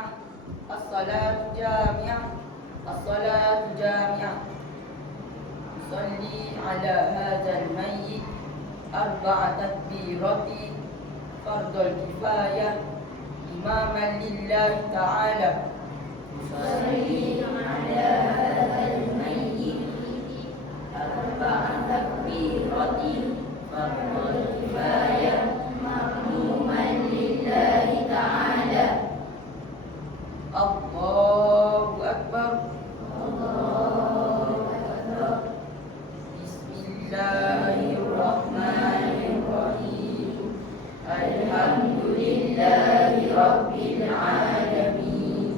جامعة الصلاة جامعة الصلاة جامعة صلي على هذا الميت 4 تكبيرات فرض الكفاية إماما لله تعالى. صلي على هذا الميت 4 تكبيرات فرض الكفاية مأموما لله تعالى. الله أكبر. الله أكبر. بسم الله الرحمن الرحيم الحمد لله رب العالمين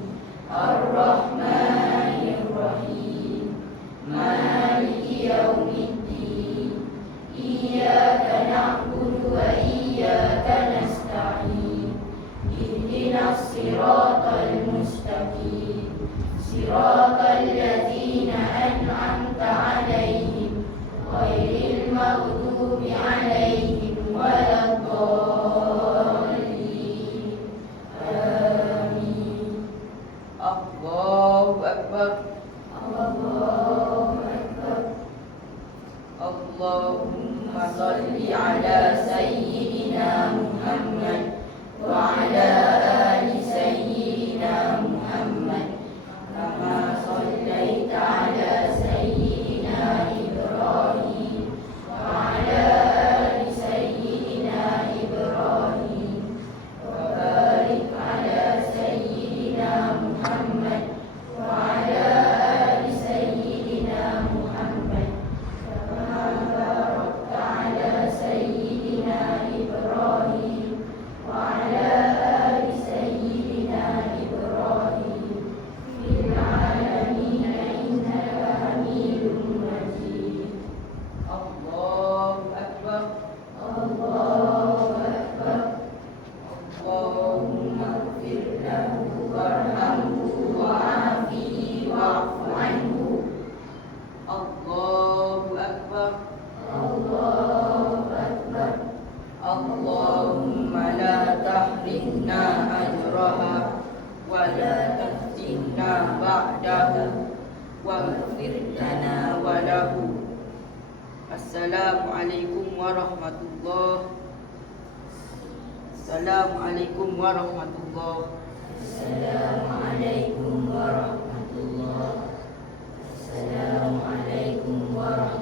الرحمن الرحيم مالك يوم الدين إياك نعبد وإياك نستعين اهدنا الصراط المستقيم صراط الذين أنعمت عليهم غير المغضوب عليهم ولا الضالين آمين. الله أكبر. الله أكبر. اللهم صل على سيدنا محمد وعلى آل سيدنا محمد كما صليت على سيدنا إبراهيم وعلى آل سيدنا إبراهيم وبارك على سيدنا محمد وعلى آل سيدنا محمد كما باركت على سيدنا إبراهيم وعلى آل سيدنا إبراهيم في العالمين إنك حميد مجيد. الله أكبر. الله أكبر. اللهم اغفر له وارحمه وعافه واعف عنه. الله أكبر. الله أكبر. اللهم لا تحرمنا أجرها ولا تفتنا بعده واغفر لنا وله. Assalamualaikum warahmatullahi. Assalamualaikum warahmatullahi. Assalamualaikum warahmatullahi. Assalamualaikum warahmatullahi.